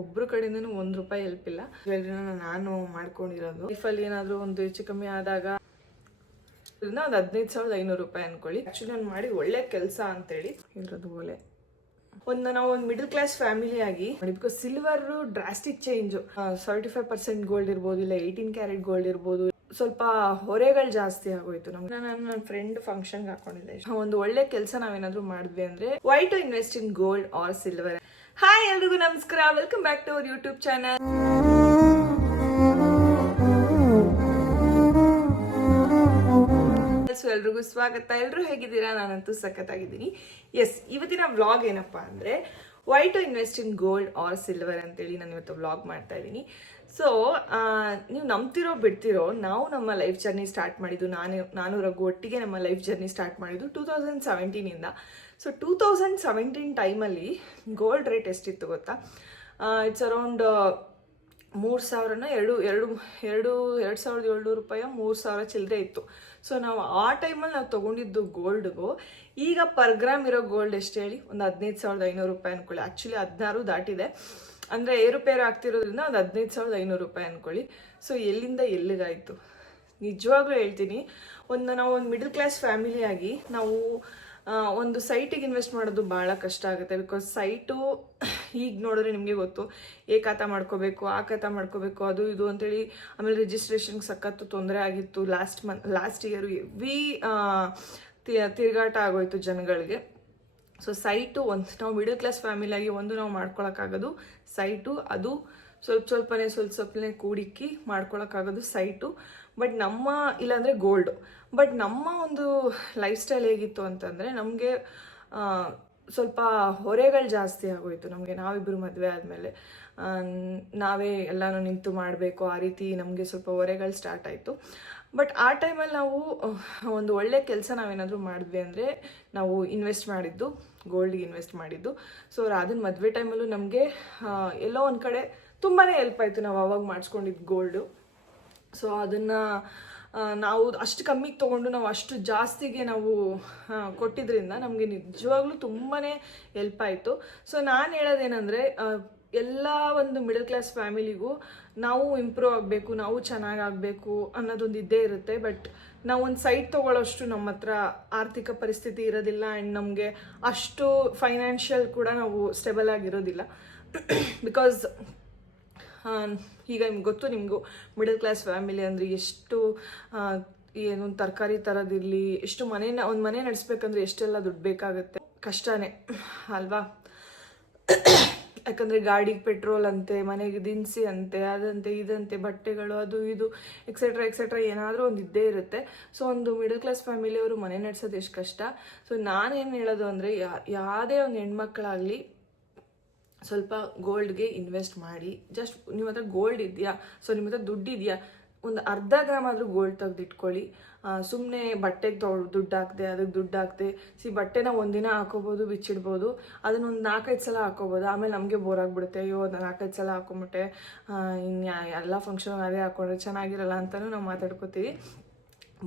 ಒಬ್ರು ಕಡೆಯಿಂದನೂ ₹1 ಹೆಲ್ಪ್ ಇಲ್ಲ. ನಾನು ಮಾಡ್ಕೊಂಡಿರೋದು ಲೈಫಲ್ಲಿ ಏನಾದರೂ ಒಂದು ಹೆಚ್ಚು ಕಮ್ಮಿ ಆದಾಗ ಒಂದು ₹15,500 ಅನ್ಕೊಳ್ಳಿ. ಆಕ್ಚುಲಿ ನಾನು ಮಾಡಿ ಒಳ್ಳೆ ಕೆಲಸ ಅಂತೇಳಿ ಇರೋದು ಓಲೆ. ನಾವು ಒಂದು ಮಿಡಲ್ ಕ್ಲಾಸ್ ಫ್ಯಾಮಿಲಿ ಆಗಿ because silver drastic change. 75% gold ಇರ್ಬೋದು, ಇಲ್ಲ 18 ಕ್ಯಾರೆಟ್ ಗೋಲ್ಡ್ ಇರ್ಬೋದು. ಸ್ವಲ್ಪ ಹೊರೆಗಳು ಜಾಸ್ತಿ ಆಗೋಯ್ತು ನಮ್ಗೆ. ನಾನು ನನ್ನ ಫ್ರೆಂಡ್ ಫಂಕ್ಷನ್ಗೆ ಹಾಕೊಂಡಿದ್ದೆ. ಒಂದು ಒಳ್ಳೆ ಕೆಲಸ ನಾವೇನಾದ್ರೂ ಮಾಡಿದ್ವಿ ಅಂದ್ರೆ why to invest in gold or silver. Hi ಎಲ್ರಿಗೂ ನಮಸ್ಕಾರ, welcome back to our YouTube channel. ಎಲ್ರಿಗೂ ಸ್ವಾಗತ. ಎಲ್ರು ಹೇಗಿದ್ದೀರಾ? ನಾನಂತೂ ಸಖತ್ತಾಗಿದ್ದೀನಿ. ಎಸ್, ಇವತ್ತಿನ ವ್ಲಾಗ್ ಏನಪ್ಪಾ ಅಂದ್ರೆ why to invest in gold or silver ಅಂತೇಳಿ ನಾನು ಇವತ್ತು ವ್ಲಾಗ್ ಮಾಡ್ತಾ ಇದ್ದೀನಿ. ಸೊ ನೀವು ನಂಬ್ತಿರೋ ಬಿಡ್ತಿರೋ, ನಾವು ನಮ್ಮ ಲೈಫ್ ಜರ್ನಿ ಸ್ಟಾರ್ಟ್ ಮಾಡಿದ್ದು ನಾನು ರಘು ಒಟ್ಟಿಗೆ ನಮ್ಮ ಲೈಫ್ ಜರ್ನಿ ಸ್ಟಾರ್ಟ್ ಮಾಡಿದ್ದು 2017ಇಂದ. ಸೊ 2017 ಟೈಮಲ್ಲಿ ಗೋಲ್ಡ್ ರೇಟ್ ಎಷ್ಟಿತ್ತು ಗೊತ್ತಾ? ಇಟ್ಸ್ ಅರೌಂಡ್ 2,700 ರೂಪಾಯಿ, 3,000 ಚಿಲ್ಲರೆ ಇತ್ತು. ಸೊ ನಾವು ಆ ಟೈಮಲ್ಲಿ ನಾವು ತೊಗೊಂಡಿದ್ದು ಗೋಲ್ಡ್ಗೂ ಈಗ ಪರ್ ಗ್ರಾಮ್ ಇರೋ ಗೋಲ್ಡ್ ಎಷ್ಟು ಹೇಳಿ? ಒಂದು 15,500 ರೂಪಾಯಿ ಅನ್ಕೊಳ್ಳಿ. ಆ್ಯಕ್ಚುಲಿ 16 ದಾಟಿದೆ, ಅಂದರೆ ಏರುಪೇರು ಆಗ್ತಿರೋದ್ರಿಂದ ಒಂದು 15,500 ರೂಪಾಯಿ ಅನ್ಕೊಳ್ಳಿ. ಸೊ ಎಲ್ಲಿಂದ ಎಲ್ಲಿಗಾಯಿತು ನಿಜವಾಗ್ಲೂ ಹೇಳ್ತೀನಿ. ನಾವು ಒಂದು ಮಿಡಲ್ ಕ್ಲಾಸ್ ಫ್ಯಾಮಿಲಿ ಆಗಿ ನಾವು ಒಂದು ಸೈಟಿಗೆ ಇನ್ವೆಸ್ಟ್ ಮಾಡೋದು ಭಾಳ ಕಷ್ಟ ಆಗುತ್ತೆ. ಬಿಕಾಸ್ ಸೈಟು ಈಗ ನೋಡಿದ್ರೆ ನಿಮಗೆ ಗೊತ್ತು, ಖಾತಾ ಮಾಡ್ಕೋಬೇಕು, ಆ ಖಾತಾ ಮಾಡ್ಕೋಬೇಕು, ಅದು ಇದು ಅಂತೇಳಿ. ಆಮೇಲೆ ರಿಜಿಸ್ಟ್ರೇಷನ್ಗೆ ಸಖತ್ತು ತೊಂದರೆ ಆಗಿತ್ತು. ಲಾಸ್ಟ್ ಇಯರ್ ಹೆವಿ ತಿರುಗಾಟ ಆಗೋಯ್ತು ಜನಗಳಿಗೆ. ಸೊ ಸೈಟು ನಾವು ಮಿಡಲ್ ಕ್ಲಾಸ್ ಫ್ಯಾಮಿಲಿಯಾಗಿ ನಾವು ಮಾಡ್ಕೊಳಕ್ಕಾಗೋದು ಸೈಟು. ಅದು ಸ್ವಲ್ಪನೇ ಕೂಡಿಕ್ಕಿ ಮಾಡ್ಕೊಳಕ್ಕಾಗೋದು ಸೈಟು. ಬಟ್ ಇಲ್ಲಾಂದರೆ ಗೋಲ್ಡು. ಬಟ್ ನಮ್ಮ ಒಂದು ಲೈಫ್ ಸ್ಟೈಲ್ ಹೇಗಿತ್ತು ಅಂತಂದರೆ, ನಮಗೆ ಸ್ವಲ್ಪ ಹೊರೆಗಳು ಜಾಸ್ತಿ ಆಗೋಯ್ತು ನಮಗೆ. ನಾವಿಬ್ಬರು ಮದುವೆ ಆದಮೇಲೆ ನಾವೇ ಎಲ್ಲನೂ ನಿಂತು ಮಾಡಬೇಕು, ಆ ರೀತಿ ನಮಗೆ ಸ್ವಲ್ಪ ಹೊರೆಗಳು ಸ್ಟಾರ್ಟ್ ಆಯಿತು. ಬಟ್ ಆ ಟೈಮಲ್ಲಿ ನಾವು ಒಂದು ಒಳ್ಳೆ ಕೆಲಸ ನಾವೇನಾದರೂ ಮಾಡಿದ್ವಿ ಅಂದರೆ ನಾವು ಇನ್ವೆಸ್ಟ್ ಮಾಡಿದ್ದು ಗೋಲ್ಡ್ಗೆ ಇನ್ವೆಸ್ಟ್ ಮಾಡಿದ್ದು. ಸೊ ಅದನ್ನ ಮದುವೆ ಟೈಮಲ್ಲೂ ನಮಗೆ ಎಲ್ಲೋ ಒಂದು ಕಡೆ ತುಂಬಾ ಹೆಲ್ಪ್ ಆಯಿತು, ನಾವು ಅವಾಗ ಮಾಡಿಸ್ಕೊಂಡಿದ್ದು ಗೋಲ್ಡು. ಸೊ ಅದನ್ನು ನಾವು ಅಷ್ಟು ಕಮ್ಮಿಗೆ ತೊಗೊಂಡು ನಾವು ಅಷ್ಟು ಜಾಸ್ತಿಗೆ ನಾವು ಕೊಟ್ಟಿದ್ದರಿಂದ ನಮಗೆ ನಿಜವಾಗ್ಲೂ ತುಂಬಾ ಹೆಲ್ಪ್ ಆಯಿತು. ಸೊ ನಾನು ಹೇಳೋದೇನೆಂದರೆ, ಎಲ್ಲ ಒಂದು ಮಿಡಲ್ ಕ್ಲಾಸ್ ಫ್ಯಾಮಿಲಿಗೂ ನಾವು ಇಂಪ್ರೂವ್ ಆಗಬೇಕು, ನಾವು ಚೆನ್ನಾಗಾಗಬೇಕು ಅನ್ನೋದೊಂದು ಇದ್ದೇ ಇರುತ್ತೆ. ಬಟ್ ನಾವು ಒಂದು ಸೈಟ್ ತೊಗೊಳ್ಳೋಷ್ಟು ನಮ್ಮ ಹತ್ರ ಆರ್ಥಿಕ ಪರಿಸ್ಥಿತಿ ಇರೋದಿಲ್ಲ. ಆ್ಯಂಡ್ ನಮಗೆ ಅಷ್ಟು ಫೈನಾನ್ಷಿಯಲ್ ಕೂಡ ನಾವು ಸ್ಟೇಬಲ್ ಆಗಿರೋದಿಲ್ಲ. ಬಿಕಾಸ್ ಈಗ ನಿಮ್ಗೆ ಗೊತ್ತು, ನಿಮಗೂ ಮಿಡಲ್ ಕ್ಲಾಸ್ ಫ್ಯಾಮಿಲಿ ಅಂದರೆ ಎಷ್ಟು ಏನೊಂದು ತರಕಾರಿ ತರೋದಿರಲಿ, ಎಷ್ಟು ಒಂದು ಮನೆ ನಡೆಸ್ಬೇಕಂದ್ರೆ ಎಷ್ಟೆಲ್ಲ ದುಡ್ಡು ಬೇಕಾಗುತ್ತೆ. ಕಷ್ಟನೇ ಅಲ್ವಾ? ಯಾಕಂದರೆ ಗಾಡಿಗೆ ಪೆಟ್ರೋಲ್ ಅಂತೆ, ಮನೆಗೆ ದಿನಸಿ ಅಂತೆ, ಅದಂತೆ ಇದಂತೆ, ಬಟ್ಟೆಗಳು, ಅದು ಇದು ಎಕ್ಸೆಟ್ರಾ ಏನಾದರೂ ಒಂದು ಇದ್ದೇ ಇರುತ್ತೆ. ಸೊ ಒಂದು ಮಿಡಲ್ ಕ್ಲಾಸ್ ಫ್ಯಾಮಿಲಿಯವರು ಮನೆ ನಡೆಸೋದು ಎಷ್ಟು ಕಷ್ಟ. ಸೊ ನಾನೇನು ಹೇಳೋದು ಅಂದರೆ, ಯಾವುದೇ ಒಂದು ಹೆಣ್ಮಕ್ಳಾಗಲಿ ಸ್ವಲ್ಪ ಗೋಲ್ಡ್ಗೆ ಇನ್ವೆಸ್ಟ್ ಮಾಡಿ. ಜಸ್ಟ್ ನಿಮ್ಮ ಹತ್ರ ಗೋಲ್ಡ್ ಇದೆಯಾ, ಸೊ ನಿಮ್ಮ ಹತ್ರ ದುಡ್ಡಿದೆಯಾ, ಒಂದು ಅರ್ಧ ಗ್ರಾಮ್ ಆದರೂ ಗೋಲ್ಡ್ ತೆಗೆದಿಟ್ಕೊಳ್ಳಿ. ಸುಮ್ಮನೆ ಬಟ್ಟೆಗೆ ದುಡ್ಡು ಹಾಕ್ದೆ, ಅದಕ್ಕೆ ದುಡ್ಡು ಹಾಕ್ದೆ. ಬಟ್ಟೆನ ಒಂದಿನ ಹಾಕೋಬೋದು, ಬಿಚ್ಚಿಡ್ಬೋದು. ಅದನ್ನೊಂದು 4-5 ಸಲ ಹಾಕೋಬೋದು. ಆಮೇಲೆ ನಮಗೆ ಬೋರ್ ಆಗಿಬಿಡುತ್ತೆ, ಅಯ್ಯೋ 4-5 ಸಲ ಹಾಕೊಂಬಿಟ್ಟೆ, ಇನ್ನು ಎಲ್ಲ ಫಂಕ್ಷನ್ ಅದೇ ಹಾಕೊಂಡ್ರೆ ಚೆನ್ನಾಗಿರಲ್ಲ ಅಂತಲೂ ನಾವು ಮಾತಾಡ್ಕೋತೀವಿ.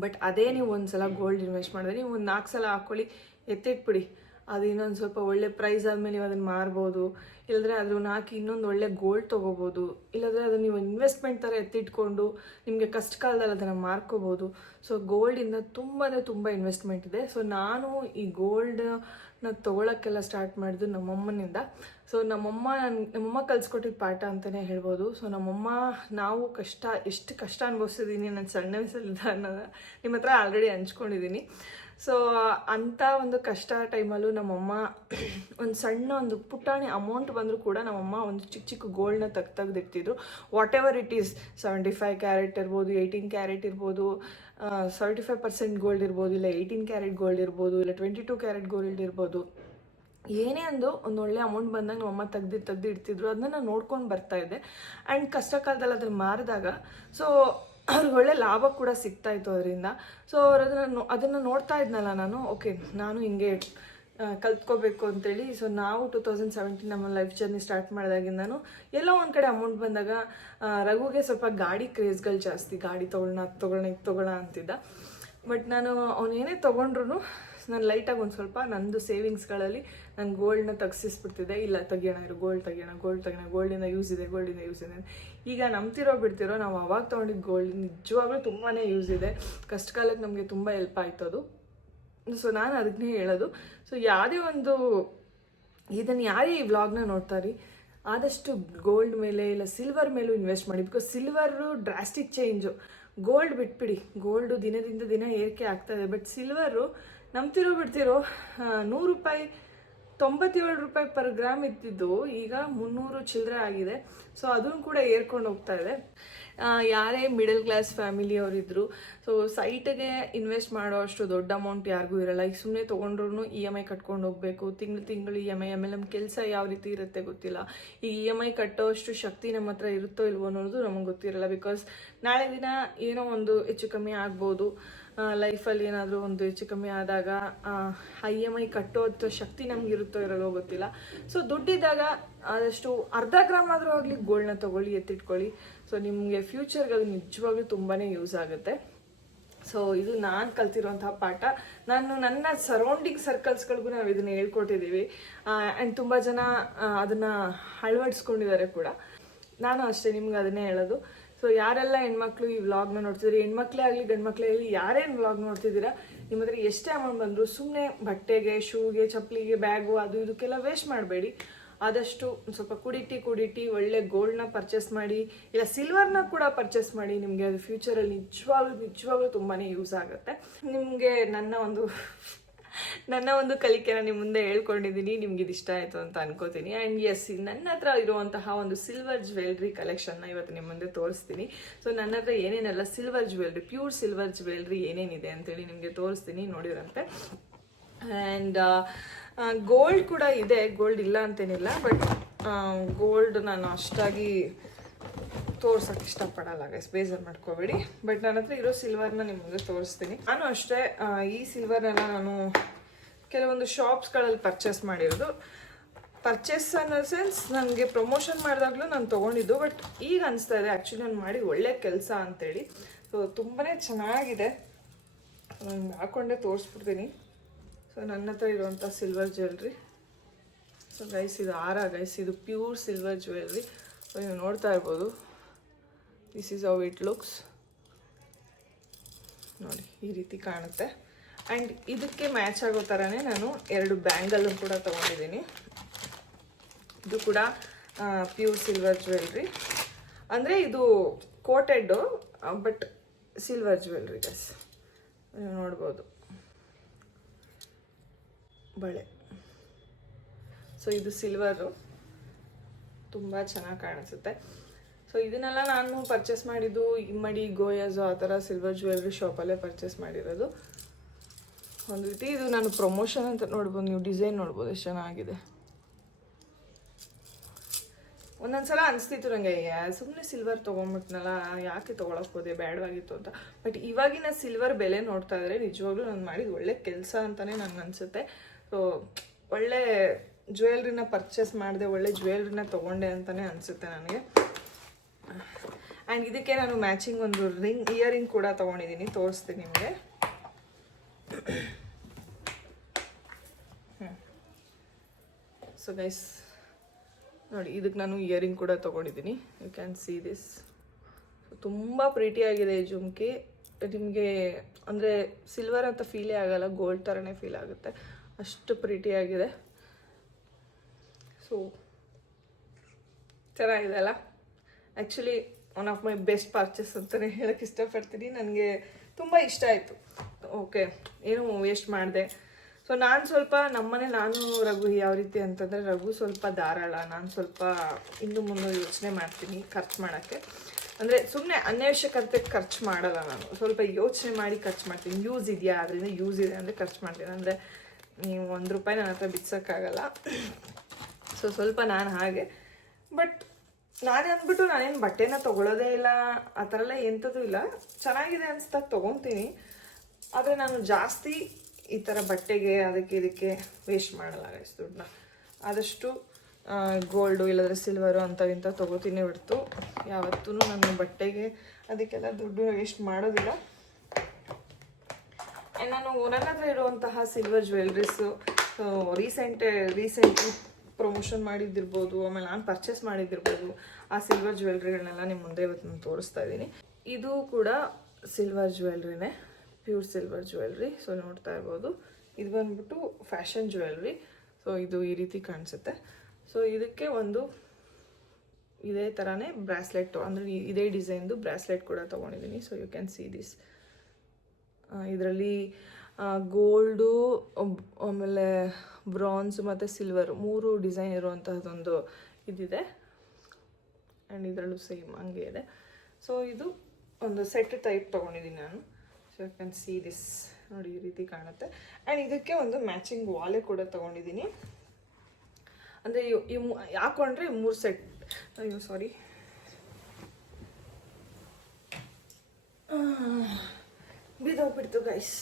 ಬಟ್ ಅದೇ ನೀವು ಒಂದು ಸಲ ಗೋಲ್ಡ್ ಇನ್ವೆಸ್ಟ್ ಮಾಡಿದ್ರೆ, ನೀವು ಒಂದು 4 ಸಲ ಹಾಕ್ಕೊಳ್ಳಿ, ಎತ್ತಿಟ್ಬಿಡಿ. ಅದು ಇನ್ನೊಂದು ಸ್ವಲ್ಪ ಒಳ್ಳೆ ಪ್ರೈಸ್ ಆದಮೇಲೆ ನೀವು ಅದನ್ನು ಮಾರ್ಬೋದು. ಇಲ್ಲದ್ರೆ ಅದನ್ನ ಹಾಕಿ ಇನ್ನೊಂದು ಒಳ್ಳೆ ಗೋಲ್ಡ್ ತೊಗೋಬೋದು. ಇಲ್ಲಾಂದರೆ ಅದನ್ನು ನೀವು ಇನ್ವೆಸ್ಟ್ಮೆಂಟ್ ಥರ ಎತ್ತಿಟ್ಕೊಂಡು ನಿಮಗೆ ಕಷ್ಟ ಕಾಲದಲ್ಲಿ ಅದನ್ನು ಮಾರ್ಕೋಬೋದು. ಸೊ ಗೋಲ್ಡಿಂದ ತುಂಬ ಇನ್ವೆಸ್ಟ್ಮೆಂಟ್ ಇದೆ. ಸೊ ನಾನು ಈ ಗೋಲ್ಡನ್ನ ತೊಗೊಳಕ್ಕೆಲ್ಲ ಸ್ಟಾರ್ಟ್ ಮಾಡಿದ್ದು ನಮ್ಮಮ್ಮನಿಂದ. ಸೊ ನಮ್ಮಮ್ಮ ಕಲಿಸ್ಕೊಟ್ಟಿದ್ದ ಪಾಠ ಅಂತಲೇ ಹೇಳ್ಬೋದು. ಸೊ ನಮ್ಮಮ್ಮ, ನಾವು ಎಷ್ಟು ಕಷ್ಟ ಅನುಭವಿಸಿದ್ದೀನಿ ನಾನು ಸಣ್ಣ ವಯಸ್ಸಲ್ಲಿದ್ದ ಅನ್ನೋದು ನಿಮ್ಮ ಹತ್ರ ಆಲ್ರೆಡಿ ಹಂಚ್ಕೊಂಡಿದ್ದೀನಿ. ಸೊ ಅಂಥ ಒಂದು ಕಷ್ಟ ಟೈಮಲ್ಲೂ ನಮ್ಮಮ್ಮ ಒಂದು ಪುಟ್ಟಾಣಿ ಅಮೌಂಟ್ ಬಂದರೂ ಕೂಡ ನಮ್ಮಮ್ಮ ಒಂದು ಚಿಕ್ಕ ಗೋಲ್ಡ್ನ ತೆಗ್ದಿರ್ತಿದ್ರು. Whatever it is, 75 carat ಇರ್ಬೋದು, 18 ಕ್ಯಾರೆಟ್ ಇರ್ಬೋದು, 75% ಗೋಲ್ಡ್ ಇರ್ಬೋದು, ಇಲ್ಲ 18 ಕ್ಯಾರೆಟ್ ಗೋಲ್ಡ್ ಇರ್ಬೋದು, ಇಲ್ಲ 22 ಕ್ಯಾರೆಟ್ ಗೋಲ್ಡ್ ಇರ್ಬೋದು. ಏನೇ ಒಂದು ಒಳ್ಳೆ ಅಮೌಂಟ್ ಬಂದಾಗ ನಮ್ಮಮ್ಮ ತೆಗ್ದು ಇಡ್ತಿದ್ರು. ಅದನ್ನ ನಾನು ನೋಡ್ಕೊಂಡು ಬರ್ತಾಯಿದ್ದೆ. ಆ್ಯಂಡ್ ಕಷ್ಟ ಕಾಲದಲ್ಲಿ ಅದನ್ನು ಮಾರಿದಾಗ ಸೊ ಅವ್ರಿಗೆ ಒಳ್ಳೆ ಲಾಭ ಕೂಡ ಸಿಗ್ತಾಯಿತ್ತು ಅದರಿಂದ. ಸೊ ಅದನ್ನು ನೋಡ್ತಾ ಇದ್ನಲ್ಲ ನಾನು, ಓಕೆ ನಾನು ಹಿಂಗೆ ಕಲ್ತ್ಕೋಬೇಕು ಅಂತೇಳಿ. ಸೊ ನಾವು 2017 ನಮ್ಮ ಲೈಫ್ ಜರ್ನಿ ಸ್ಟಾರ್ಟ್ ಮಾಡಿದಾಗಿಂದನೂ ಎಲ್ಲೋ ಒಂದು ಕಡೆ ಅಮೌಂಟ್ ಬಂದಾಗ ರಘುಗೆ ಸ್ವಲ್ಪ ಗಾಡಿ ಕ್ರೇಜ್ಗಳು ಜಾಸ್ತಿ. ಗಾಡಿ ತೊಗೊಳ್ಳೋಣ ಅಂತಿದ್ದ. ಬಟ್ ನಾನು ಅವನೇನೇ ತೊಗೊಂಡ್ರು ನಾನು ಲೈಟಾಗಿ ಒಂದು ಸ್ವಲ್ಪ ನಂದು ಸೇವಿಂಗ್ಸ್ಗಳಲ್ಲಿ ನಾನು ಗೋಲ್ಡ್ನ ತೆಗ್ಸಿಸ್ಬಿಡ್ತಿದ್ದೆ. ಇಲ್ಲ ತೆಗಿಯೋಣ ಇರು, ಗೋಲ್ಡ್ ತೆಗಿಯೋಣ, ಗೋಲ್ಡಿಂದ ಯೂಸ್ ಇದೆ. ಈಗ ನಂಬ್ತಿರೋ ಬಿಡ್ತಿರೋ, ನಾವು ಅವಾಗ ತೊಗೊಂಡಿದ್ದು ಗೋಲ್ಡ್ ನಿಜವಾಗ್ಲೂ ತುಂಬಾ ಯೂಸ್ ಇದೆ. ಕಷ್ಟ ಕಾಲಕ್ಕೆ ನಮಗೆ ತುಂಬ ಹೆಲ್ಪ್ ಆಯ್ತು ಅದು. ಸೊ ನಾನು ಅದನ್ನೇ ಹೇಳೋದು. ಸೊ ಯಾವುದೇ ಒಂದು ಇದನ್ನು ಯಾರೇ ಈ ವ್ಲಾಗ್ನ ನೋಡ್ತಾರೆ, ಆದಷ್ಟು ಗೋಲ್ಡ್ ಮೇಲೆ ಇಲ್ಲ ಸಿಲ್ವರ್ ಮೇಲೂ ಇನ್ವೆಸ್ಟ್ ಮಾಡಿ. Because silver drastic change, gold ಬಿಟ್ಬಿಡಿ, ಗೋಲ್ಡು ದಿನದಿಂದ ದಿನ ಏರಿಕೆ ಆಗ್ತಾಯಿದೆ. ಬಟ್ ಸಿಲ್ವರು ನಂಬ್ತಿರೋ ಬಿಡ್ತಿರೋ 100 ರೂಪಾಯಿ 97 ರೂಪಾಯಿ ಪರ್ ಗ್ರಾಮ್ ಇದ್ದಿದ್ದು ಈಗ 300 ಚಿಲ್ಲರೆ ಆಗಿದೆ. ಸೊ ಅದನ್ನು ಕೂಡ ಏರ್ಕೊಂಡು ಹೋಗ್ತಾ ಇದೆ. ಯಾರೇ ಮಿಡಲ್ ಕ್ಲಾಸ್ ಫ್ಯಾಮಿಲಿಯವರಿದ್ರು, ಸೊ ಸೈಟಿಗೆ ಇನ್ವೆಸ್ಟ್ ಮಾಡೋ ಅಷ್ಟು ದೊಡ್ಡ ಅಮೌಂಟ್ ಯಾರಿಗೂ ಇರಲ್ಲ. ಈಗ ಸುಮ್ಮನೆ ತೊಗೊಂಡ್ರು EMI ಕಟ್ಕೊಂಡು ಹೋಗಬೇಕು, ತಿಂಗಳು EMI. ಆಮೇಲೆ ನಮ್ಮ ಕೆಲಸ ಯಾವ ರೀತಿ ಇರುತ್ತೆ ಗೊತ್ತಿಲ್ಲ. ಈ EMI ಕಟ್ಟೋಷ್ಟು ಶಕ್ತಿ ನಮ್ಮ ಹತ್ರ ಇರುತ್ತೋ ಇಲ್ವೋ ಅನ್ನೋದು ನಮಗೆ ಗೊತ್ತಿರಲ್ಲ. ಬಿಕಾಸ್ ನಾಳೆ ದಿನ ಏನೋ ಒಂದು ಹೆಚ್ಚು ಕಮ್ಮಿ ಆಗ್ಬೋದು, ಲೈಫಲ್ಲಿ ಏನಾದರೂ ಒಂದು ಹೆಚ್ಚು ಕಮ್ಮಿ ಆದಾಗ EMI ಕಟ್ಟೋದು ಶಕ್ತಿ ನಮ್ಗೆ ಇರುತ್ತೋ ಇರಲ್ಲೋ ಗೊತ್ತಿಲ್ಲ. ಸೊ ದುಡ್ಡಿದ್ದಾಗ ಆದಷ್ಟು ಅರ್ಧ ಗ್ರಾಮ್ ಆದರೂ ಆಗಲಿ ಗೋಲ್ಡ್ನ ತೊಗೊಳ್ಳಿ, ಎತ್ತಿಟ್ಕೊಳ್ಳಿ. ಸೊ ನಿಮಗೆ ಫ್ಯೂಚರ್ಗೆ ಅದು ನಿಜವಾಗ್ಲೂ ತುಂಬಾ ಯೂಸ್ ಆಗುತ್ತೆ. ಸೊ ಇದು ನಾನು ಕಲ್ತಿರೋಂತಹ ಪಾಠ. ನಾನು ನನ್ನ ಸರೌಂಡಿಂಗ್ ಸರ್ಕಲ್ಸ್ಗಳಿಗೂ ನಾವು ಇದನ್ನು ಹೇಳ್ಕೊಟ್ಟಿದ್ದೀವಿ. ಆ್ಯಂಡ್ ತುಂಬ ಜನ ಅದನ್ನು ಅಳವಡಿಸ್ಕೊಂಡಿದ್ದಾರೆ ಕೂಡ. ನಾನು ಅಷ್ಟೇ ನಿಮ್ಗೆ ಅದನ್ನೇ ಹೇಳೋದು. ಸೊ ಯಾರೆಲ್ಲ ಹೆಣ್ಮಕ್ಳು ಈ ವ್ಲಾಗ್ನ ನೋಡ್ತಿದ್ದೀರಿ, ಹೆಣ್ಮಕ್ಳೇ ಆಗಲಿ ಗಂಡು ಮಕ್ಕಳೇ ಆಗಲಿ, ಯಾರೇನು ವ್ಲಾಗ್ ನೋಡ್ತಿದ್ದೀರಾ, ನಿಮ್ಮ ಹತ್ರ ಎಷ್ಟೇ ಅಮೌಂಟ್ ಬಂದರೂ ಸುಮ್ಮನೆ ಬಟ್ಟೆಗೆ, ಶೂಗೆ, ಚಪ್ಪಲಿಗೆ, ಬ್ಯಾಗು ಅದು ಇದಕ್ಕೆಲ್ಲ ವೇಸ್ಟ್ ಮಾಡಬೇಡಿ. ಆದಷ್ಟು ಸ್ವಲ್ಪ ಕೂಡಿಟ್ಟು ಒಳ್ಳೆ ಗೋಲ್ಡ್ನ ಪರ್ಚೇಸ್ ಮಾಡಿ, ಇಲ್ಲ ಸಿಲ್ವರ್ನ ಕೂಡ ಪರ್ಚೇಸ್ ಮಾಡಿ. ನಿಮಗೆ ಅದು ಫ್ಯೂಚರಲ್ಲಿ ನಿಜವಾಗ್ಲೂ ತುಂಬಾ ಯೂಸ್ ಆಗುತ್ತೆ. ನಿಮಗೆ ನನ್ನ ಒಂದು ಕಲಿಕೆನ ನಿಮ್ಮ ಮುಂದೆ ಹೇಳ್ಕೊಂಡಿದ್ದೀನಿ. ನಿಮ್ಗೆ ಇದು ಇಷ್ಟ ಆಯಿತು ಅಂತ ಅನ್ಕೋತೀನಿ. ಆ್ಯಂಡ್ ಎಸ್, ನನ್ನ ಹತ್ರ ಇರುವಂತಹ ಒಂದು ಸಿಲ್ವರ್ ಜ್ಯುವೆಲ್ರಿ ಕಲೆಕ್ಷನ್ನ ಇವತ್ತು ನಿಮ್ಮ ಮುಂದೆ ತೋರಿಸ್ತೀನಿ. ಸೊ ನನ್ನ ಹತ್ರ ಏನೇನೆಲ್ಲ silver jewellery, pure silver jewellery ಏನೇನಿದೆ ಅಂತೇಳಿ ನಿಮಗೆ ತೋರಿಸ್ತೀನಿ, ನೋಡಿರಂತೆ. ಆ್ಯಂಡ್ ಗೋಲ್ಡ್ ಕೂಡ ಇದೆ, ಗೋಲ್ಡ್ ಇಲ್ಲ ಅಂತೇನಿಲ್ಲ. ಬಟ್ ಗೋಲ್ಡ್ ನಾನು ಅಷ್ಟಾಗಿ ತೋರ್ಸೋಕ್ಕೆ ಇಷ್ಟಪಡಲ್ಲ ಗೈಸ್, ಬೇಜಾರು ಮಾಡ್ಕೋಬೇಡಿ. ಬಟ್ ನನ್ನ ಹತ್ರ ಇರೋ ಸಿಲ್ವರ್ನ ನಿಮಗೆ ತೋರಿಸ್ತೀನಿ. ನಾನು ಅಷ್ಟೇ ಈ ಸಿಲ್ವರ್ನೆಲ್ಲ ನಾನು ಕೆಲವೊಂದು ಶಾಪ್ಸ್ಗಳಲ್ಲಿ ಪರ್ಚೇಸ್ ಮಾಡಿರೋದು. ಪರ್ಚೇಸ್ ಅನ್ನೋ ಸೆನ್ಸ್ ನನಗೆ ಪ್ರಮೋಷನ್ ಮಾಡಿದಾಗಲೂ ನಾನು ತೊಗೊಂಡಿದ್ದು. ಬಟ್ ಈಗ ಅನಿಸ್ತಾ ಇದೆ ಆ್ಯಕ್ಚುಲಿ ನಾನು ಮಾಡಿ ಒಳ್ಳೆ ಕೆಲಸ ಅಂತೇಳಿ. ಸೊ ತುಂಬಾ ಚೆನ್ನಾಗಿದೆ, ನಾನು ಹಾಕ್ಕೊಂಡೇ ತೋರಿಸ್ಬಿಡ್ತೀನಿ. ಸೊ ನನ್ನ ಹತ್ರ ಇರುವಂಥ ಸಿಲ್ವರ್ ಜ್ಯುವೆಲ್ರಿ. ಸೊ ಗೈಸ್ ಇದು ಗೈಸ್, ಇದು ಪ್ಯೂರ್ ಸಿಲ್ವರ್ ಜ್ಯುವೆಲ್ರಿ. ಸೊ ನೀವು ನೋಡ್ತಾ ಇರ್ಬೋದು, this is how it looks. ನೋಡಿ ಈ ರೀತಿ ಕಾಣುತ್ತೆ. ಆ್ಯಂಡ್ ಇದಕ್ಕೆ ಮ್ಯಾಚ್ ಆಗೋ ಥರನೇ ನಾನು 2 ಬ್ಯಾಂಗಲ್ಲು ಕೂಡ ತೊಗೊಂಡಿದ್ದೀನಿ. ಇದು ಕೂಡ ಪ್ಯೂರ್ ಸಿಲ್ವರ್ ಜ್ಯುವೆಲ್ರಿ. ಅಂದರೆ ಇದು ಕೋಟೆಡ್ಡು ಬಟ್ ಸಿಲ್ವರ್ ಜ್ಯುವೆಲ್ರಿ ಗೈಸ್, ನೀವು ನೋಡ್ಬೋದು ಬಳೆ. ಸೊ ಇದು ಸಿಲ್ವರು, ತುಂಬ ಚೆನ್ನಾಗಿ ಕಾಣಿಸುತ್ತೆ. ಸೊ ಇದನ್ನೆಲ್ಲ ನಾನು ಪರ್ಚೇಸ್ ಮಾಡಿದ್ದು ಇಮ್ಮಡಿ, ಗೋಯಾಜು ಆ ಥರ ಸಿಲ್ವರ್ ಜ್ಯುವೆಲ್ರಿ ಶಾಪಲ್ಲೇ ಪರ್ಚೇಸ್ ಮಾಡಿರೋದು. ಒಂದು ರೀತಿ ಇದು ನಾನು ಪ್ರಮೋಷನ್ ಅಂತ ನೋಡ್ಬೋದು. ನೀವು ಡಿಸೈನ್ ನೋಡ್ಬೋದು ಎಷ್ಟು ಚೆನ್ನಾಗಿದೆ. ಒಂದೊಂದ್ಸಲ ಅನಿಸ್ತಿತ್ತು ನನಗೆ, ಸುಮ್ಮನೆ ಸಿಲ್ವರ್ ತೊಗೊಂಬಿಟ್ನಲ್ಲ, ಯಾಕೆ ತೊಗೊಳಕ್ಕೆ ಹೋದೆ, ಬೇಡವಾಗಿತ್ತು ಅಂತ. ಬಟ್ ಇವಾಗಿನ ಸಿಲ್ವರ್ ಬೆಲೆ ನೋಡ್ತಾ ಇದ್ರೆ ನಿಜವಾಗ್ಲೂ ನಾನು ಮಾಡಿದ ಒಳ್ಳೆ ಕೆಲಸ ಅಂತಲೇ ನನಗೆ ಅನಿಸುತ್ತೆ. ಸೊ ಒಳ್ಳೆ ಜ್ಯುವೆಲ್ರಿನ ಪರ್ಚೇಸ್ ಮಾಡಿದೆ, ಒಳ್ಳೆ ಜ್ಯುವೆಲ್ರಿನ ತೊಗೊಂಡೆ ಅಂತಲೇ ಅನಿಸುತ್ತೆ ನನಗೆ. ಆ್ಯಂಡ್ ಇದಕ್ಕೆ ನಾನು ಮ್ಯಾಚಿಂಗ್ ಒಂದು ಇಯರಿಂಗ್ ಕೂಡ ತೊಗೊಂಡಿದ್ದೀನಿ, ತೋರಿಸ್ತೀನಿ ನಿಮಗೆ. ಸೊ ಗೈಸ್ ನೋಡಿ, ಇದಕ್ಕೆ ನಾನು ಇಯರಿಂಗ್ ಕೂಡ ತೊಗೊಂಡಿದ್ದೀನಿ. You can see this. ತುಂಬ ಪ್ರೀಟಿಯಾಗಿದೆ ಈ ಜುಮ್ಕಿ. ನಿಮಗೆ ಅಂದರೆ ಸಿಲ್ವರ್ ಅಂತ ಫೀಲೇ ಆಗಲ್ಲ, ಗೋಲ್ಡ್ ಥರನೇ ಫೀಲ್ ಆಗುತ್ತೆ, ಅಷ್ಟು ಪ್ರೀಟಿಯಾಗಿದೆ. ಸೊ ಚೆನ್ನಾಗಿದೆ ಅಲ್ಲ. Actually one of my best purchase ಅಂತಲೇ ಹೇಳೋಕ್ಕೆ ಇಷ್ಟಪಡ್ತೀನಿ. ನನಗೆ ತುಂಬ ಇಷ್ಟ ಆಯಿತು. ಓಕೆ, ಏನು ವೇಸ್ಟ್ ಮಾಡಿದೆ. ಸೊ ನಾನು ಸ್ವಲ್ಪ ನಮ್ಮನೆ, ನಾನು ರಘು ಯಾವ ರೀತಿ ಅಂತಂದರೆ, ರಘು ಸ್ವಲ್ಪ ಧಾರಾಳ, ನಾನು ಸ್ವಲ್ಪ ಇನ್ನು ಮುಂದೆ ಯೋಚನೆ ಮಾಡ್ತೀನಿ ಖರ್ಚು ಮಾಡೋಕ್ಕೆ. ಅಂದರೆ ಸುಮ್ಮನೆ ಅನವಶ್ಯಕತೆ ಖರ್ಚು ಮಾಡಲ್ಲ, ನಾನು ಸ್ವಲ್ಪ ಯೋಚನೆ ಮಾಡಿ ಖರ್ಚು ಮಾಡ್ತೀನಿ. ಯೂಸ್ ಇದೆಯಾ, ಅದರಿಂದ ಯೂಸ್ ಇದೆ ಅಂದರೆ ಖರ್ಚು ಮಾಡ್ತೀನಿ. ಅಂದರೆ ನೀವು 1 ರೂಪಾಯಿ ನನ್ನ ಹತ್ರ ಬಿಡ್ಸೋಕ್ಕಾಗಲ್ಲ. ಸೊ ಸ್ವಲ್ಪ ನಾನು ಹಾಗೆ. ಬಟ್ ನಾನೇ ಅಂದ್ಬಿಟ್ಟು ನಾನೇನು ಬಟ್ಟೆನ ತೊಗೊಳ್ಳೋದೇ ಇಲ್ಲ, ಆ ಥರ ಎಲ್ಲ ಎಂಥದ್ದು ಇಲ್ಲ. ಚೆನ್ನಾಗಿದೆ ಅನಿಸ್ದಾಗ ತೊಗೊತೀನಿ. ಆದರೆ ನಾನು ಜಾಸ್ತಿ ಈ ಥರ ಬಟ್ಟೆಗೆ ಅದಕ್ಕೆ ಇದಕ್ಕೆ ವೇಸ್ಟ್ ಮಾಡಲ್ಲ ಗೈಸ್ ದುಡ್ಡನ್ನ. ಆದಷ್ಟು ಗೋಲ್ಡು ಇಲ್ಲಾಂದರೆ ಸಿಲ್ವರು ಅಂಥವಿಂಥ ತೊಗೋತೀನಿ ಬಿಡ್ತು. ಯಾವತ್ತೂ ನಾನು ಬಟ್ಟೆಗೆ ಅದಕ್ಕೆಲ್ಲ ದುಡ್ಡು ವೇಸ್ಟ್ ಮಾಡೋದಿಲ್ಲ. ನಾನು ನನ್ನ ಹತ್ರ ಇರುವಂತಹ ಸಿಲ್ವರ್ ಜ್ಯುವೆಲ್ರೀಸು ರೀಸೆಂಟ್ಲಿ ಪ್ರಮೋಷನ್ ಮಾಡಿದ್ದಿರ್ಬೋದು, ಆಮೇಲೆ ನಾನು ಪರ್ಚೇಸ್ ಮಾಡಿದ್ದಿರ್ಬೋದು, ಆ ಸಿಲ್ವರ್ ಜ್ಯುವೆಲ್ರಿಗಳನ್ನೆಲ್ಲ ನಿಮ್ಮ ಮುಂದೆ ಇವತ್ತು ನಾನು ತೋರಿಸ್ತಾ ಇದ್ದೀನಿ. ಇದು ಕೂಡ ಸಿಲ್ವರ್ ಜ್ಯುವೆಲ್ರಿನೇ, ಪ್ಯೂರ್ ಸಿಲ್ವರ್ ಜ್ಯುವೆಲ್ರಿ. ಸೊ ನೋಡ್ತಾ ಇರ್ಬೋದು, ಇದು ಬಂದ್ಬಿಟ್ಟು ಫ್ಯಾಷನ್ ಜ್ಯುವೆಲ್ರಿ. ಸೊ ಇದು ಈ ರೀತಿ ಕಾಣಿಸುತ್ತೆ. ಸೊ ಇದಕ್ಕೆ ಒಂದು ಇದೇ ಥರನೇ ಬ್ರಾಸ್ಲೆಟ್, ಅಂದರೆ ಇದೇ ಡಿಸೈನ್ದು ಬ್ರಾಸ್ಲೆಟ್ ಕೂಡ ತೊಗೊಂಡಿದ್ದೀನಿ. So you can see this. ಇದರಲ್ಲಿ ಗೋಲ್ಡು, ಆಮೇಲೆ ಬ್ರಾನ್ಸ್ ಮತ್ತು ಸಿಲ್ವರ್ 3 ಡಿಸೈನ್ ಇರುವಂತಹದ್ದೊಂದು ಇದಿದೆ. ಆ್ಯಂಡ್ ಇದರಲ್ಲೂ ಸೇಮ್ ಹಂಗೆ ಇದೆ. ಸೊ ಇದು ಒಂದು ಸೆಟ್ ಟೈಪ್ ತೊಗೊಂಡಿದ್ದೀನಿ ನಾನು. So you can see this, ನೋಡಿ ಈ ರೀತಿ ಕಾಣುತ್ತೆ. ಆ್ಯಂಡ್ ಇದಕ್ಕೆ ಒಂದು ಮ್ಯಾಚಿಂಗ್ ವಾಲೆ ಕೂಡ ತೊಗೊಂಡಿದ್ದೀನಿ. ಅಂದರೆ ಹಾಕೊಂಡ್ರೆ 3 ಸೆಟ್, ಅಯ್ಯೋ ಸಾರಿ, ಬಿದ್ದೋಗ್ಬಿಡ್ತು ಗೈಸ್.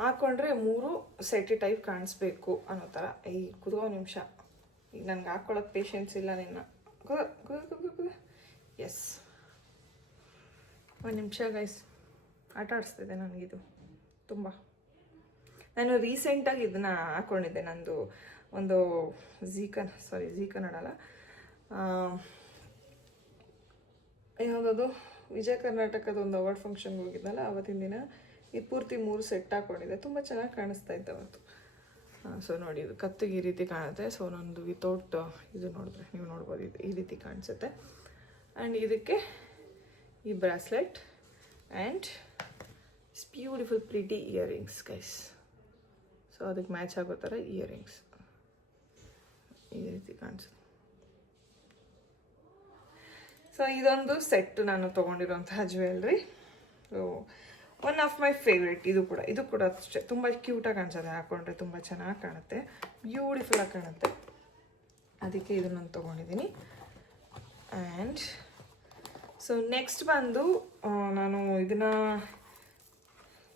ಹಾಕೊಂಡ್ರೆ 3 ಸೆಟ್ ಟೈಪ್ ಕಾಣಿಸ್ಬೇಕು ಅನ್ನೋ ಥರ. ಈ ಕುದೋ ನಿಮಿಷ, ಈಗ ನನಗೆ ಹಾಕ್ಕೊಳ್ಳೋಕೆ ಪೇಷನ್ಸ್ ಇಲ್ಲ. ನಿನ್ನ ಎಸ್, ಒಂದು ನಿಮಿಷ ಗೈಸ್, ಆಟ ಆಡಿಸ್ತಿದೆ ನನಗಿದು ತುಂಬ. ನಾನು ರೀಸೆಂಟಾಗಿ ಇದನ್ನ ಹಾಕ್ಕೊಂಡಿದ್ದೆ. ನಂದು ಒಂದು ಜೀ ಕನ್ನಡಲ್ಲ, ಯಾವುದದು ವಿಜಯ ಕರ್ನಾಟಕದ ಒಂದು ಅವಾರ್ಡ್ ಫಂಕ್ಷನ್ಗೆ ಹೋಗಿದ್ನಲ್ಲ, ಅವತ್ತಿನ ದಿನ ಇದು ಪೂರ್ತಿ 3 ಸೆಟ್ ಹಾಕ್ಕೊಂಡಿದ್ದೆ. ತುಂಬ ಚೆನ್ನಾಗಿ ಕಾಣಿಸ್ತಾ ಇತ್ತು ಅವತ್ತು. ಸೊ ನೋಡಿ, ಇದು ಕತ್ತಿಗೆ ಈ ರೀತಿ ಕಾಣುತ್ತೆ. ಸೊ ನಂದು ವಿತೌಟ್ ಇದು ನೋಡಿದ್ರೆ ನೀವು ನೋಡ್ಬೋದು, ಇದು ಈ ರೀತಿ ಕಾಣಿಸುತ್ತೆ. ಆ್ಯಂಡ್ ಇದಕ್ಕೆ ಈ bracelet and beautiful pretty earrings guys. So ಅದಕ್ಕೆ ಮ್ಯಾಚ್ ಆಗೋ ಥರ ಇಯರಿಂಗ್ಸ್ ಈ ರೀತಿ ಕಾಣಿಸುತ್ತೆ. ಸೊ ಇದೊಂದು ಸೆಟ್ ನಾನು ತೊಗೊಂಡಿರೋಂತಹ jewellery. So one of my favourite. ಇದು ಕೂಡ ಅಷ್ಟೇ ತುಂಬ ಕ್ಯೂಟಾಗಿ ಕಾಣಿಸುತ್ತೆ, ಹಾಕ್ಕೊಂಡ್ರೆ ತುಂಬ ಚೆನ್ನಾಗಿ ಕಾಣುತ್ತೆ, ಬ್ಯೂಟಿಫುಲ್ಲಾಗಿ ಕಾಣುತ್ತೆ. ಅದಕ್ಕೆ ಇದನ್ನು ತೊಗೊಂಡಿದ್ದೀನಿ. ಆ್ಯಂಡ್ ಸೊ ನೆಕ್ಸ್ಟ್ ಬಂದು ನಾನು ಇದನ್ನು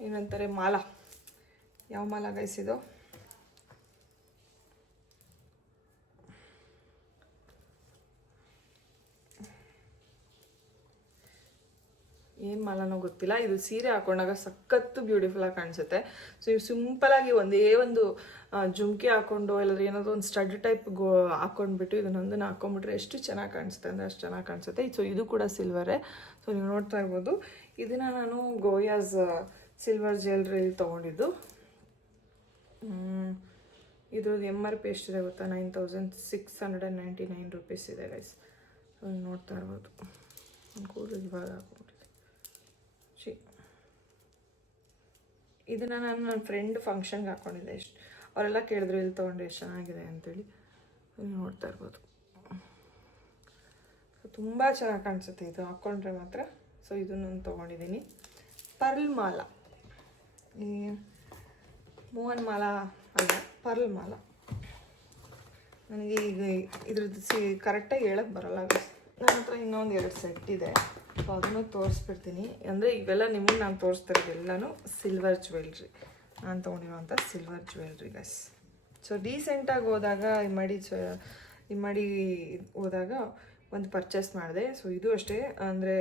ಏನಂತಾರೆ, ಮಾಲ. ಯಾವ ಮಾಲ ಗೈಸ್ ಇದು? ಏನು ಮಾಲನೋ ಗೊತ್ತಿಲ್ಲ. ಇದು ಸೀರೆ ಹಾಕೊಂಡಾಗ ಸಖತ್ತು ಬ್ಯೂಟಿಫುಲ್ಲಾಗಿ ಕಾಣಿಸುತ್ತೆ. ಸೊ ಇವು ಸಿಂಪಲಾಗಿ ಒಂದೇ ಒಂದು ಜುಮ್ಕಿ ಹಾಕ್ಕೊಂಡು ಇಲ್ಲಾಂದ್ರೆ ಏನಾದರೂ ಒಂದು ಸ್ಟಡ್ ಟೈಪ್ ಹಾಕ್ಕೊಂಡ್ಬಿಟ್ಟು ಇದನ್ನೊಂದನ್ನು ಹಾಕ್ಕೊಂಡ್ಬಿಟ್ರೆ ಎಷ್ಟು ಚೆನ್ನಾಗಿ ಕಾಣಿಸುತ್ತೆ ಅಂದರೆ ಅಷ್ಟು ಚೆನ್ನಾಗಿ ಕಾಣಿಸುತ್ತೆ. ಸೊ ಇದು ಕೂಡ ಸಿಲ್ವರೇ. ಸೊ ನೀವು ನೋಡ್ತಾ ಇರ್ಬೋದು, ಇದನ್ನು ನಾನು ಗೋಯಾಸ್ ಸಿಲ್ವರ್ ಜ್ಯುವೆಲ್ರಿ ತೊಗೊಂಡಿದ್ದು. ಇದ್ರದ್ದು MRP ಎಷ್ಟಿದೆ ಗೊತ್ತಾ? 9699 ರೂಪೀಸ್ ಇದೆ ಗೈಸ್. ಸೊ ನೀವು ನೋಡ್ತಾ ಇರ್ಬೋದು, ಕೂದಲು ಇವಾಗ ಹಾಕ್ಬಿಟ್ಟಿದೆ. ಇದನ್ನು ನಾನು ನನ್ನ ಫ್ರೆಂಡ್ ಫಂಕ್ಷನ್ಗೆ ಹಾಕ್ಕೊಂಡಿದ್ದೆ. ಅವರೆಲ್ಲ ಕೇಳಿದ್ರು ಇಲ್ಲಿ ತೊಗೊಂಡು ಎಷ್ಟು ಚೆನ್ನಾಗಿದೆ ಅಂತೇಳಿ. ನೋಡ್ತಾ ಇರ್ಬೋದು, ಸೊ ತುಂಬ ಚೆನ್ನಾಗಿ ಕಾಣಿಸುತ್ತೆ ಇದು ಹಾಕ್ಕೊಂಡ್ರೆ ಮಾತ್ರ. ಸೊ ಇದನ್ನು ನಾನು ತೊಗೊಂಡಿದ್ದೀನಿ. ಪರ್ಲ್ ಮಾಲ, ಈ ಮೋಹನ್ ಮಾಲ ಅಲ್ಲ, ಪರ್ಲ್ ಮಾಲ. ನನಗೆ ಈಗ ಇದ್ರದ್ದು ಕರೆಕ್ಟಾಗಿ ಹೇಳಕ್ಕೆ ಬರೋಲ್ಲ. ನನ್ನ ಹತ್ರ ಇನ್ನೊಂದು 2 ಸೆಟ್ ಇದೆ. ಸೊ ಅದನ್ನು ತೋರಿಸ್ಬಿಡ್ತೀನಿ. ಅಂದರೆ ಇವೆಲ್ಲ ನಿಮಗೆ ನಾನು ತೋರಿಸ್ತಾ ಇರೋದೆಲ್ಲನೂ ಸಿಲ್ವರ್ ಜ್ಯುವೆಲ್ರಿ, ನಾನು ತೊಗೊಂಡಿರುವಂಥ ಸಿಲ್ವರ್ ಜ್ಯುವೆಲ್ರಿ ಗೈಸ್. ಸೊ ರೀಸೆಂಟಾಗಿ ಹೋದಾಗ ಈ ಮಾಡಿ ಹೋದಾಗ ಒಂದು ಪರ್ಚೇಸ್ ಮಾಡಿದೆ. ಸೊ ಇದು ಅಷ್ಟೇ, ಅಂದರೆ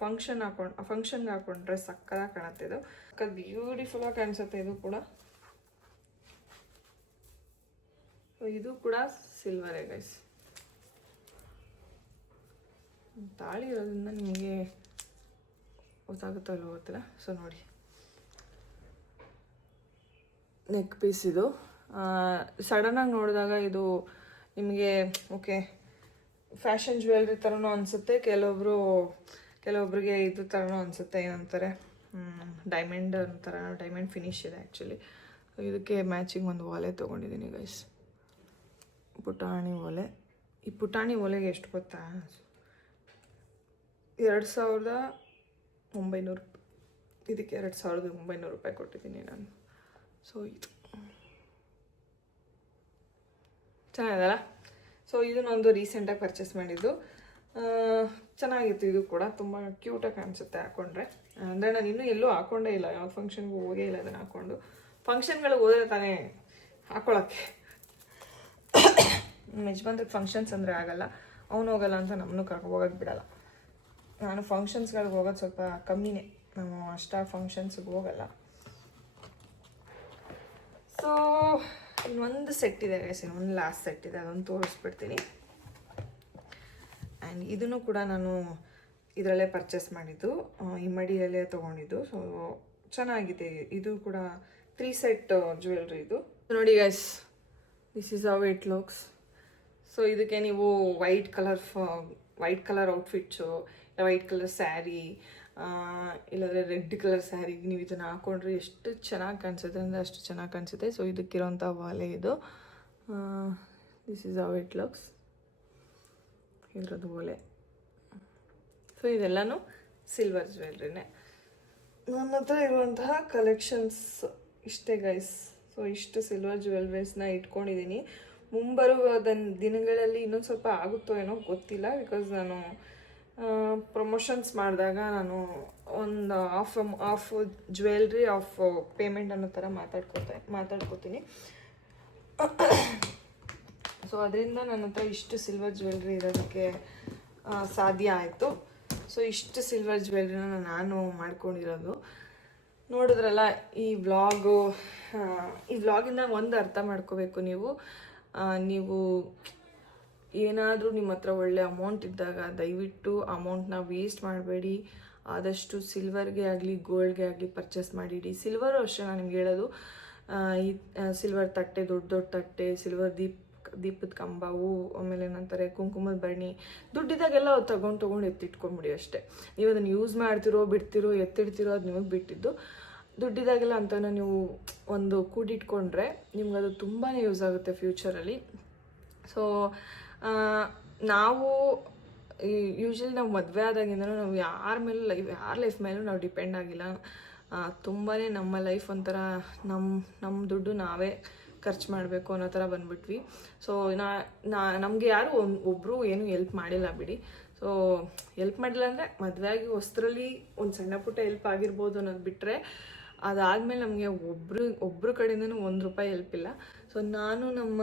ಫಂಕ್ಷನ್ಗೆ ಹಾಕ್ಕೊಂಡ್ರೆ ಸಕ್ಕತ್ತಾಗಿ ಕಾಣುತ್ತೆ. ಇದು ಬ್ಯೂಟಿಫುಲ್ಲಾಗಿ ಕಾಣಿಸುತ್ತೆ. ಇದು ಕೂಡ ಸೊ ಇದು ಕೂಡ ಸಿಲ್ವರೇ ಗೈಸ್. ತಾಳಿ ಇರೋದ್ರಿಂದ ನಿಮಗೆ ಗೊತ್ತಾಗುತ್ತೋ ಇಲ್ಲೋ ಗೊತ್ತಿಲ್ಲ. ಸೊ ನೋಡಿ, ನೆಕ್ ಪೀಸ್ ಇದು. ಸಡನ್ನಾಗಿ ನೋಡಿದಾಗ ಇದು ನಿಮಗೆ ಓಕೆ ಫ್ಯಾಷನ್ ಜ್ಯುವೆಲ್ರಿ ಥರನೂ ಅನಿಸುತ್ತೆ, ಕೆಲವೊಬ್ರಿಗೆ ಇದು ಥರನೂ ಅನಿಸುತ್ತೆ. ಏನಂತಾರೆ, ಡೈಮಂಡ್ ಅಂತಾರೆ, ಡೈಮಂಡ್ ಫಿನಿಶ್ ಇದೆ ಆ್ಯಕ್ಚುಲಿ. ಇದಕ್ಕೆ ಮ್ಯಾಚಿಂಗ್ ಒಂದು ವಾಲೆ ತೊಗೊಂಡಿದ್ದೀನಿ ಗೈಸ್, ಪುಟಾಣಿ ಓಲೆ. ಈ ಪುಟಾಣಿ ಓಲೆಗೆ ಎಷ್ಟು ಗೊತ್ತಾ? 2900 ರೂಪಾಯಿ. ಇದಕ್ಕೆ 2900 ರೂಪಾಯಿ ಕೊಟ್ಟಿದ್ದೀನಿ ನಾನು. ಸೊ ಇದು ಚೆನ್ನಾಗಿದಲ್ಲ. ಸೊ ಇದನ್ನೊಂದು ರೀಸೆಂಟಾಗಿ ಪರ್ಚೇಸ್ ಮಾಡಿದ್ದು, ಚೆನ್ನಾಗಿತ್ತು. ಇದು ಕೂಡ ತುಂಬ ಕ್ಯೂಟಾಗಿ ಕಾಣಿಸುತ್ತೆ ಹಾಕ್ಕೊಂಡ್ರೆ. ಅಂದರೆ ನಾನು ಇನ್ನೂ ಎಲ್ಲೂ ಹಾಕ್ಕೊಂಡೇ ಇಲ್ಲ, ಯಾವ ಫಂಕ್ಷನ್ಗೂ ಹೋಗೇ ಇಲ್ಲ ಇದನ್ನು ಹಾಕ್ಕೊಂಡು. ಫಂಕ್ಷನ್ಗಳಿಗೆ ಹೋದರೆ ತಾನೇ ಹಾಕ್ಕೊಳ್ಳೋಕ್ಕೆ. ಯಜಮಾನ್ರಿಗೆ ಫಂಕ್ಷನ್ಸ್ ಅಂದರೆ ಆಗಲ್ಲ, ಅವನು ಹೋಗಲ್ಲ ಅಂತ ನಮ್ಮನ್ನು ಕರ್ಕೊಂಡು ಹೋಗೋಕ್ಕೆ ಬಿಡಲ್ಲ. ನಾನು ಫಂಕ್ಷನ್ಸ್ಗಳಿಗೆ ಹೋಗೋದು ಸ್ವಲ್ಪ ಕಮ್ಮಿನೇ, ನಾವು ಅಷ್ಟಾಗಿ ಫಂಕ್ಷನ್ಸ್ಗೆ ಹೋಗಲ್ಲ. ಸೊ ಇನ್ನೊಂದು ಸೆಟ್ ಇದೆ ಗೈಸ್, ಇನ್ನೊಂದು ಲಾಸ್ಟ್ ಸೆಟ್ ಇದೆ, ಅದೊಂದು ತೋರಿಸ್ಬಿಡ್ತೀನಿ. ಆ್ಯಂಡ್ ಇದನ್ನು ಕೂಡ ನಾನು ಇದರಲ್ಲೇ ಪರ್ಚೇಸ್ ಮಾಡಿದ್ದು, ಇಮ್ಮಡಿಯಲ್ಲೇ ತೊಗೊಂಡಿದ್ದು. ಸೊ ಚೆನ್ನಾಗಿದೆ. ಇದು ಕೂಡ 3 ಸೆಟ್ ಜ್ಯುವೆಲ್ರಿ ಇದು. ನೋಡಿ guys, this is how it looks. So ಇದಕ್ಕೆ ನೀವು white colour outfits, white colour sari, ಇಲ್ಲಾಂದರೆ ರೆಡ್ ಕಲರ್ ಸ್ಯಾರಿಗೆ ನೀವು ಇದನ್ನು ಹಾಕೊಂಡ್ರೆ ಎಷ್ಟು ಚೆನ್ನಾಗಿ ಕಾಣಿಸುತ್ತೆ ಅಂದರೆ ಅಷ್ಟು ಚೆನ್ನಾಗಿ ಕಾಣಿಸುತ್ತೆ. ಸೊ ಇದಕ್ಕಿರೋಂಥ ವಾಲೆ ಇದು. This is how it looks, ಇದ್ರದ್ದು ಓಲೆ. ಸೊ ಇದೆಲ್ಲನೂ ಸಿಲ್ವರ್ ಜ್ಯುವೆಲ್ರಿನೇ. ನನ್ನ ಹತ್ರ ಇರುವಂತಹ ಕಲೆಕ್ಷನ್ಸ್ ಇಷ್ಟೇ ಗೈಸ್. ಸೊ ಇಷ್ಟು ಸಿಲ್ವರ್ ಜ್ಯುವೆಲ್ರೀಸ್ನ ಇಟ್ಕೊಂಡಿದ್ದೀನಿ. ಮುಂಬರುವ ದಿನಗಳಲ್ಲಿ ಇನ್ನೊಂದು ಸ್ವಲ್ಪ ಆಗುತ್ತೋ ಏನೋ ಗೊತ್ತಿಲ್ಲ, ಬಿಕಾಸ್ ನಾನು ಪ್ರಮೋಷನ್ಸ್ ಮಾಡಿದಾಗ ನಾನು ಒಂದು ಆಫ್ ಜ್ಯುವೆಲ್ರಿ ಆಫ್ ಪೇಮೆಂಟ್ ಅನ್ನೋ ಥರ ಮಾತಾಡ್ಕೋತೀನಿ. ಸೊ ಅದರಿಂದ ನನ್ನ ಹತ್ರ ಇಷ್ಟು ಸಿಲ್ವರ್ ಜ್ಯುವೆಲ್ರಿ ಇರೋದಕ್ಕೆ ಸಾಧ್ಯ ಆಯಿತು. ಸೊ ಇಷ್ಟು ಸಿಲ್ವರ್ ಜ್ಯುವೆಲ್ರಿನ ನಾನು ಮಾಡ್ಕೊಂಡಿರೋದು. ನೋಡಿದ್ರಲ್ಲ ಈ ವ್ಲಾಗಿಂದ ಒಂದು ಅರ್ಥ ಮಾಡ್ಕೋಬೇಕು ನೀವು ಏನಾದರೂ ನಿಮ್ಮ ಹತ್ರ ಒಳ್ಳೆ ಅಮೌಂಟ್ ಇದ್ದಾಗ ದಯವಿಟ್ಟು ಅಮೌಂಟ್ನ ವೇಸ್ಟ್ ಮಾಡಬೇಡಿ. ಆದಷ್ಟು ಸಿಲ್ವರ್ಗೆ ಆಗಲಿ ಗೋಲ್ಡ್ಗೆ ಆಗಲಿ ಪರ್ಚೇಸ್ ಮಾಡಿಡಿ. ಸಿಲ್ವರು ಅಷ್ಟೇ ನಾನು ನಿಮ್ಗೆ ಹೇಳೋದು, ಈ ಸಿಲ್ವರ್ ತಟ್ಟೆ, ದೊಡ್ಡ ತಟ್ಟೆ, ಸಿಲ್ವರ್ ದೀಪದ ಕಂಬವು, ಆಮೇಲೆ ಏನಂತಾರೆ ಕುಂಕುಮದ ಬರಣಿ, ದುಡ್ಡಿದ್ದಾಗೆಲ್ಲ ಅದು ತೊಗೊಂಡು ಎತ್ತಿಟ್ಕೊಂಬಿಡಿ ಅಷ್ಟೇ. ನೀವು ಅದನ್ನು ಯೂಸ್ ಮಾಡ್ತಿರೋ ಬಿಡ್ತಿರೋ ಎತ್ತಿಡ್ತಿರೋ ಅದು ನಿಮಗೆ ಬಿಟ್ಟಿದ್ದು. ದುಡ್ಡಿದ್ದಾಗೆಲ್ಲ ಅಂತಲೂ ನೀವು ಒಂದು ಕೂಡಿಟ್ಕೊಂಡ್ರೆ ನಿಮ್ಗೆ ಅದು ತುಂಬಾ ಯೂಸ್ ಆಗುತ್ತೆ ಫ್ಯೂಚರಲ್ಲಿ. ಸೊ ನಾವು ಯೂಶ್ವಲಿ ನಾವು ಮದುವೆ ಆದಾಗಿಂದನೂ ನಾವು ಯಾರ ಲೈಫ್ ಮೇಲೂ ನಾವು ಡಿಪೆಂಡ್ ಆಗಿಲ್ಲ. ತುಂಬಾ ನಮ್ಮ ಲೈಫ್ ಒಂಥರ ನಮ್ಮ ದುಡ್ಡು ನಾವೇ ಖರ್ಚು ಮಾಡಬೇಕು ಅನ್ನೋ ಥರ ಬಂದ್ಬಿಟ್ವಿ. ಸೊ ನಮಗೆ ಯಾರು ಒಬ್ಬರು ಏನೂ ಹೆಲ್ಪ್ ಮಾಡಿಲ್ಲ ಬಿಡಿ. ಸೊ ಹೆಲ್ಪ್ ಮಾಡಿಲ್ಲ ಅಂದರೆ ಮದುವೆ ಆಗಿ ಹೊಸದ್ರಲ್ಲಿ ಒಂದು ಸಣ್ಣ ಪುಟ್ಟ ಹೆಲ್ಪ್ ಆಗಿರ್ಬೋದು ಅನ್ನೋದು ಬಿಟ್ಟರೆ, ಅದಾದಮೇಲೆ ನಮಗೆ ಒಬ್ಬರ ಕಡೆಯಿಂದನೂ ₹1 ಹೆಲ್ಪ್ ಇಲ್ಲ. ಸೊ ನಾನು ನಮ್ಮ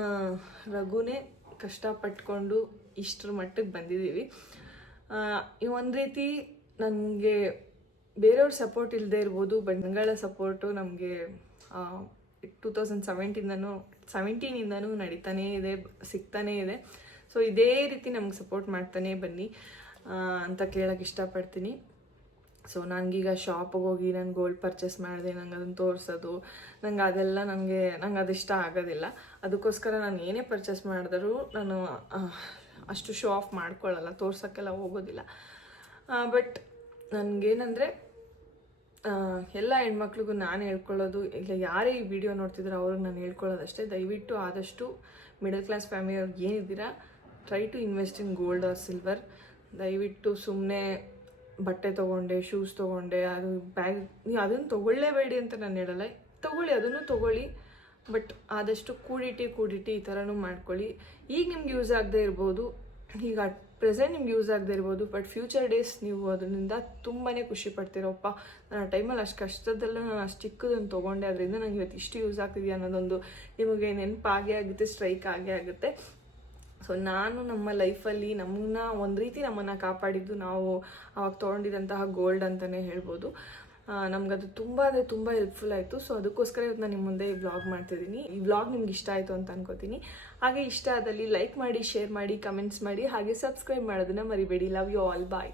ರಘುನೇ ಕಷ್ಟಪಟ್ಕೊಂಡು ಇಷ್ಟರ ಮಟ್ಟಿಗೆ ಬಂದಿದ್ದೀವಿ. ಒಂದು ರೀತಿ ನನಗೆ ಬೇರೆಯವ್ರ ಸಪೋರ್ಟ್ ಇಲ್ಲದೆ ಇರ್ಬೋದು, ಬಟ್ ನನಗಳ ಸಪೋರ್ಟು ನಮಗೆ 2017ಇಂದನೂ ನಡೀತಾನೇ ಇದೆ, ಸಿಗ್ತಾನೇ ಇದೆ. ಸೊ ಇದೇ ರೀತಿ ನಮ್ಗೆ ಸಪೋರ್ಟ್ ಮಾಡ್ತಾನೇ ಬನ್ನಿ ಅಂತ ಕೇಳೋಕ್ಕೆ ಇಷ್ಟಪಡ್ತೀನಿ. ಸೊ ನನಗೀಗ ಶಾಪಿಗೆ ಹೋಗಿ ನಾನು ಗೋಲ್ಡ್ ಪರ್ಚೇಸ್ ಮಾಡಿದೆ, ನಂಗೆ ಅದನ್ನು ತೋರಿಸೋದು, ನಂಗೆ ಅದಿಷ್ಟ ಆಗೋದಿಲ್ಲ. ಅದಕ್ಕೋಸ್ಕರ ನಾನು ಏನೇ ಪರ್ಚೇಸ್ ಮಾಡಿದರೂ ನಾನು ಅಷ್ಟು ಶೋ ಆಫ್ ಮಾಡ್ಕೊಳ್ಳಲ್ಲ, ತೋರ್ಸೋಕ್ಕೆಲ್ಲ ಹೋಗೋದಿಲ್ಲ. ಬಟ್ ನನಗೇನೆಂದರೆ ಎಲ್ಲ ಹೆಣ್ಮಕ್ಳಿಗೂ ನಾನು ಹೇಳ್ಕೊಳ್ಳೋದು, ಇಲ್ಲ ಯಾರೇ ಈ ವಿಡಿಯೋ ನೋಡ್ತಿದ್ರು ಅವ್ರಿಗೆ ನಾನು ಹೇಳ್ಕೊಳ್ಳೋದಷ್ಟೇ, ದಯವಿಟ್ಟು ಆದಷ್ಟು ಮಿಡಲ್ ಕ್ಲಾಸ್ ಫ್ಯಾಮಿಲಿ ಅವ್ರಿಗೆ ಏನಿದ್ದೀರಾ, try to invest in gold or silver. ದಯವಿಟ್ಟು ಸುಮ್ಮನೆ ಬಟ್ಟೆ ತೊಗೊಂಡೆ, ಶೂಸ್ ತೊಗೊಂಡೆ, ಅದು ಬ್ಯಾಗ್, ನೀವು ಅದನ್ನು ತೊಗೊಳ್ಳೇಬೇಡಿ ಅಂತ ನಾನು ಹೇಳಲ್ಲ, ತೊಗೊಳ್ಳಿ, ಅದನ್ನು ತೊಗೊಳ್ಳಿ. ಬಟ್ ಆದಷ್ಟು ಕೂಡಿಟ್ಟು ಈ ಥರನೂ ಮಾಡ್ಕೊಳ್ಳಿ. ಈಗ ನಿಮ್ಗೆ ಯೂಸ್ ಆಗದೆ ಇರ್ಬೋದು, ಈಗ ಪ್ರೆಸೆಂಟ್ ನಿಮ್ಗೆ ಯೂಸ್ ಆಗದೆ ಇರ್ಬೋದು, ಬಟ್ ಫ್ಯೂಚರ್ ಡೇಸ್ ನೀವು ಅದರಿಂದ ತುಂಬಾ ಖುಷಿ ಪಡ್ತೀರಪ್ಪ. ನಾನು ಆ ಟೈಮಲ್ಲಿ ಅಷ್ಟು ಕಷ್ಟದಲ್ಲೂ ನಾನು ಅಷ್ಟು ಚಿಕ್ಕದನ್ನು ತೊಗೊಂಡೆ, ಅದರಿಂದ ನನಗೆ ಇವತ್ತು ಇಷ್ಟು ಯೂಸ್ ಆಗ್ತಿದೆಯಾ ಅನ್ನೋದೊಂದು ನಿಮಗೆ ನೆನಪಾಗೇ ಆಗುತ್ತೆ, ಸ್ಟ್ರೈಕ್ ಆಗೇ ಆಗುತ್ತೆ. ಸೊ ನಾನು ನಮ್ಮ ಲೈಫಲ್ಲಿ ನಮ್ಮನ್ನು ಕಾಪಾಡಿದ್ದು ನಾವು ಅವಾಗ ತೊಗೊಂಡಿದ್ದಂತಹ ಗೋಲ್ಡ್ ಅಂತಲೇ ಹೇಳ್ಬೋದು. ನಮಗದು ತುಂಬ ಹೆಲ್ಪ್ಫುಲ್ ಆಯಿತು. ಸೊ ಅದಕ್ಕೋಸ್ಕರ ಇವತ್ತು ನಾನು ನಿಮ್ಮ ಮುಂದೆ ಈ ವ್ಲಾಗ್ ಮಾಡ್ತಿದ್ದೀನಿ. ಈ ವ್ಲಾಗ್ ನಿಮ್ಗೆ ಇಷ್ಟ ಆಯಿತು ಅಂತ ಅನ್ಕೋತೀನಿ. ಹಾಗೆ ಇಷ್ಟ ಆದಲ್ಲಿ ಲೈಕ್ ಮಾಡಿ, ಶೇರ್ ಮಾಡಿ, ಕಮೆಂಟ್ಸ್ ಮಾಡಿ, ಹಾಗೆ ಸಬ್ಸ್ಕ್ರೈಬ್ ಮಾಡೋದನ್ನು ಮರಿಬೇಡಿ. Love you all, bye.